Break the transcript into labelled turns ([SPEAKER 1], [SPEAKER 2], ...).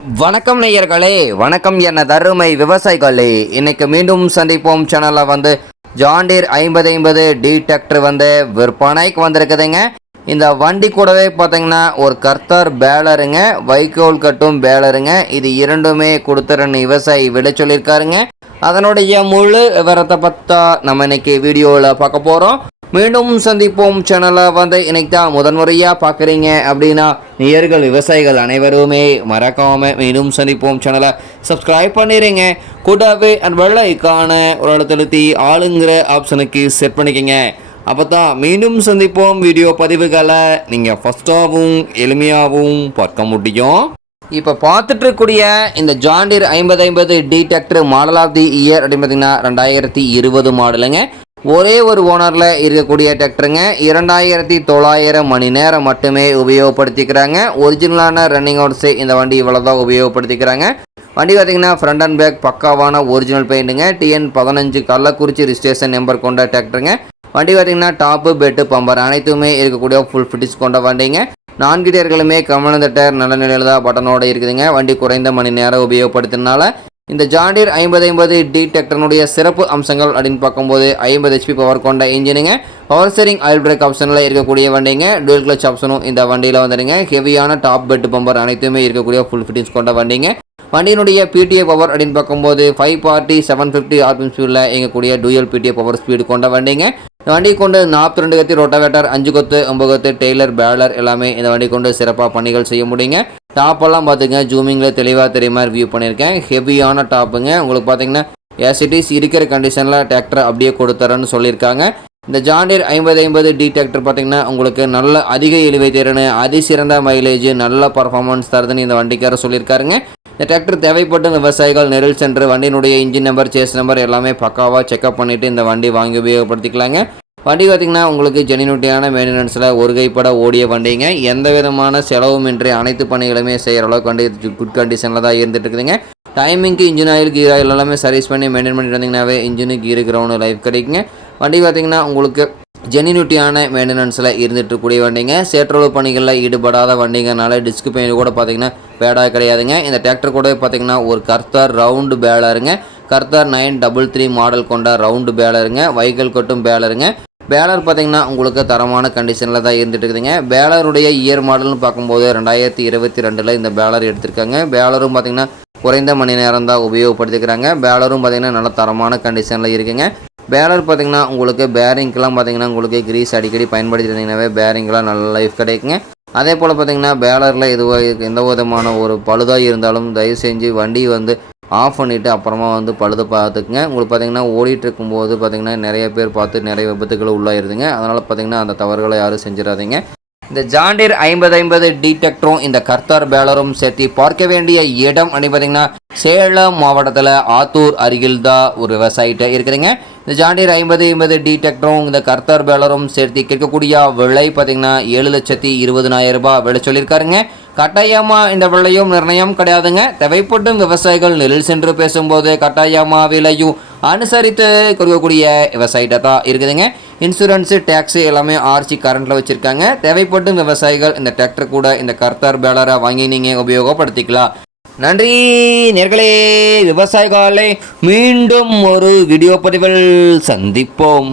[SPEAKER 1] வணக்கம் நேயர்களே வணக்கம் என்ன தருமை விவசாயிகளே. இன்னைக்கு மீண்டும் சந்திப்போம். சேனலில் வந்து ஜாண்டீர் ஐம்பது ஐம்பது டி டிராக்டர் வந்து விற்பனைக்கு வந்திருக்குதுங்க. இந்த வண்டி கூடவே பார்த்தீங்கன்னா ஒரு கர்த்தர் பேலருங்க வைக்கோல் கட்டும் பேலருங்க இது இரண்டுமே கொடுத்துருன்னு விவசாயி விட சொல்லியிருக்காருங்க. அதனுடைய முழு விவரத்தை பார்த்தா நம்ம இன்னைக்கு வீடியோவில் பார்க்க போகிறோம் மீண்டும் சந்திப்போம். சேனலை வந்து இன்னைக்கு தான் முதன்முறையாக பார்க்குறீங்க அப்படின்னா நேயர்கள் விவசாயிகள் அனைவருமே மறக்காமல் மீண்டும் சந்திப்போம். சேனலை சப்ஸ்கிரைப் பண்ணிடுங்க கூடவே அந்த வெள்ளைக்கான ஒரு இடத்துலத்தி ஆளுங்கிற ஆப்ஷனுக்கு செட் பண்ணிக்கோங்க. அப்போ தான் மீண்டும் சந்திப்போம். வீடியோ பதிவுகளை நீங்கள் ஃபஸ்ட்டாகவும் எளிமையாகவும் பார்க்க முடியும். இப்போ பார்த்துட்டு இருக்கக்கூடிய இந்த ஜாண்டீர் ஐம்பது ஐம்பது D tractor model of the year அப்படின்னு பார்த்தீங்கன்னா ரெண்டாயிரத்தி இருபது மாடலுங்க ஒரே ஒரு ஓனரில் இருக்கக்கூடிய டிராக்டருங்க. இரண்டாயிரத்தி தொள்ளாயிரம் மணி நேரம் மட்டுமே உபயோகப்படுத்திக்கிறாங்க. ஒரிஜினலான ரன்னிங் அவுட்ஸு இந்த வண்டி இவ்வளோ தான் உபயோகப்படுத்திக்கிறாங்க. வண்டி பார்த்தீங்கன்னா ஃப்ரண்ட் அண்ட் பேக் பக்காவான ஒரிஜினல் பெயிண்ட்டுங்க டிஎன் பதினஞ்சு கள்ளக்குறிச்சி ரிஜிஸ்ட்ரேஷன் நம்பர் கொண்ட டிராக்டருங்க. வண்டி பார்த்தீங்கன்னா டாப்பு பெட்டு பம்பர் அனைத்துமே இருக்கக்கூடிய ஃபுல் ஃபிட்டிஸ் கொண்ட வண்டிங்க. நான்கு டயர்களுமே கமலந்த டயர் நல்ல நிலையில் தான் பட்டனோடு இருக்குதுங்க. வண்டி குறைந்த மணி நேரம் உபயோகப்படுத்தினால இந்த ஜாண்டியர் ஐம்பது ஐம்பது டி டிராக்டர்னுடைய சிறப்பு அம்சங்கள் அப்படின்னு பார்க்கும்போது ஐம்பது ஹெச்பி பவர் கொண்ட இன்ஜினுங்க பவர் ஸ்டேரிங் ஆயில் பிரேக் ஆப்ஷனில் இருக்கக்கூடிய வண்டிங்க. டூல் கிளச் ஆப்ஷனும் இந்த வண்டியில் வந்துடுங்க ஹெவியான டாப் பெட் பம்பர் அனைத்துமே இருக்கக்கூடிய ஃபுல் ஃபிட்டிங்ஸ் கொண்ட வண்டிங்க. வண்டியினுடைய பிடிஏ பவர் அப்படின்னு பார்க்கும்போது five party seven fifty RPM ஸ்பீடில் இயங்கக்கூடிய டூயல் பிடிஏ பவர் ஸ்பீடு கொண்ட வண்டிங்க. இந்த வண்டி கொண்டு நாற்பத்தி ரெண்டு கத்தி ரொட்டாவேட்டர் அஞ்சு கொத்து ஒம்பது கொத்து டெய்லர் பேலர் எல்லாமே இந்த வண்டி கொண்டு சிறப்பாக பணிகள் செய்ய முடியுங்க. டாப்பெல்லாம் பார்த்துங்க. ஜூமிங்கில் தெளிவாக தெரிய மாதிரி வியூ பண்ணியிருக்கேன். ஹெவியான டாப்புங்க உங்களுக்கு பார்த்தீங்கன்னா ஏசிட்டிஸ் இருக்கிற கண்டிஷனில் டிராக்டர் அப்படியே கொடுத்துறேன்னு சொல்லியிருக்காங்க. இந்த ஜாண்டியர் ஐம்பது ஐம்பது டி டிராக்டர் பார்த்திங்கன்னா உங்களுக்கு நல்ல அதிக இழுவை திறன் அதிசிறந்த மைலேஜ் நல்ல பர்ஃபார்மன்ஸ் தருதுன்னு இந்த வண்டிக்கார சொல்லியிருக்காருங்க. இந்த டிராக்டர் தேவைப்பட்ட விவசாயிகள் நெரில் சென்று வண்டியினுடைய இன்ஜின் நம்பர் சேஸ் நம்பர் எல்லாமே பக்காவாக செக்அப் பண்ணிவிட்டு இந்த வண்டி வாங்கி உபயோகப்படுத்திக்கலாங்க. வண்டி பார்த்திங்கன்னா உங்களுக்கு ஜெனினுட்டியான மெயின்டெனன்ஸில் ஒரு கைப்பட ஓடிய வண்டிங்க. எந்த விதமான செலவும் இன்றி அனைத்து பணிகளுமே செய்கிற அளவுக்கு வண்டி குட் கண்டிஷனில் தான் இருந்துட்டு இருக்குதுங்க. டைமிங்க்கு இன்ஜின் ஆயில் கீர் ஆயில் எல்லாமே சர்வீஸ் பண்ணி மெயின்டைன் பண்ணிட்டு வந்தீங்கன்னாவே இன்ஜினு கீரு கிரவுண்டு லைஃப் கிடைக்குங்க. வண்டி பார்த்திங்கன்னா உங்களுக்கு ஜெனினிட்டியான மெயின்டெனன்ஸில் இருந்துட்டு இருக்கக்கூடிய வண்டிங்க. சேற்றளவு பணிகளில் ஈடுபடாத வண்டிங்கனால டிஸ்க் பெயின் கூட பார்த்தீங்கன்னா பேடாக கிடையாதுங்க. இந்த டிராக்டர் கூட பார்த்தீங்கன்னா ஒரு Kartar round பேலருங்க Kartar nine double three model கொண்ட ரவுண்டு பேலருங்க வைக்கல் கொட்டும் பேலருங்க பேலர் பார்த்திங்கன்னா உங்களுக்கு தரமான கண்டிஷனில் தான் இருந்துட்டு இருக்குதுங்க. பேலருடைய இயர் மாடல்னு பார்க்கும்போது ரெண்டாயிரத்தி இருபத்தி ரெண்டில் இந்த பேலர் எடுத்திருக்காங்க. பேலரும் பார்த்தீங்கன்னா குறைந்த மணி நேரம் தான் உபயோகப்படுத்திக்கிறாங்க. பேலரும் பார்த்திங்கன்னா நல்ல தரமான கண்டிஷனில் இருக்குங்க. பேலர் பார்த்திங்கன்னா உங்களுக்கு பேரிங்க்கெலாம் பார்த்திங்கன்னா உங்களுக்கு கிரீஸ் அடிக்கடி பயன்படுத்திருந்தீங்கன்னாவே பேரிங்கெலாம் நல்ல லைஃப் கிடைக்குங்க. அதே போல் பார்த்திங்கன்னா பேலரில் எதுவோ எந்த விதமான ஒரு பழுதாக இருந்தாலும் தயவு செஞ்சு வண்டி வந்து ஆஃப் பண்ணிவிட்டு அப்புறமா வந்து பழுது பார்த்துக்குங்க. உங்களுக்கு பார்த்தீங்கன்னா ஓடிட்டுருக்கும் இருக்கும்போது பார்த்தீங்கன்னா நிறைய பேர் பார்த்து நிறைய விபத்துக்கள் உள்ளாயிருதுங்க. அதனால் பார்த்தீங்கன்னா அந்த தவறுகளை யாரும் செஞ்சிடாதீங்க. இந்த ஜாண்டீர் ஐம்பது ஐம்பது டிடெக்டரும் இந்த கர்த்தார் பேலரும் சேர்த்து பார்க்க வேண்டிய இடம் அப்படின்னு பார்த்தீங்கன்னா சேலம் மாவட்டத்தில் ஆத்தூர் அருகில் தான் ஒரு விவசாயிட்ட இருக்குதுங்க. இந்த ஜாண்டீர் ஐம்பது ஐம்பது டிடெக்டரும் இந்த கர்த்தார் பேலரும் சேர்த்து கேட்கக்கூடிய விலை பார்த்தீங்கன்னா ஏழு லட்சத்தி இருபதனாயிரம் ரூபாய் விலை சொல்லியிருக்காருங்க. கட்டாயமாக இந்த விலையும் நிர்ணயம் கிடையாதுங்க. தேவைப்படும் விவசாயிகள் நெல் சென்று பேசும்போது கட்டாயமாக விலையும் அனுசரித்து கொடுக்கக்கூடிய விவசாயிட்ட தான் இருக்குதுங்க. இன்சூரன்ஸு டேக்ஸு எல்லாமே ஆர்சி கரண்ட்டில் வச்சுருக்காங்க. தேவைப்படும் விவசாயிகள் இந்த டிராக்டர் கூட இந்த கர்த்தார் பேலராக வாங்கி நீங்கள் உபயோகப்படுத்திக்கலாம். நன்றி நேர்களே. விவசாயிகளே மீண்டும் ஒரு வீடியோ பதிவில் சந்திப்போம்.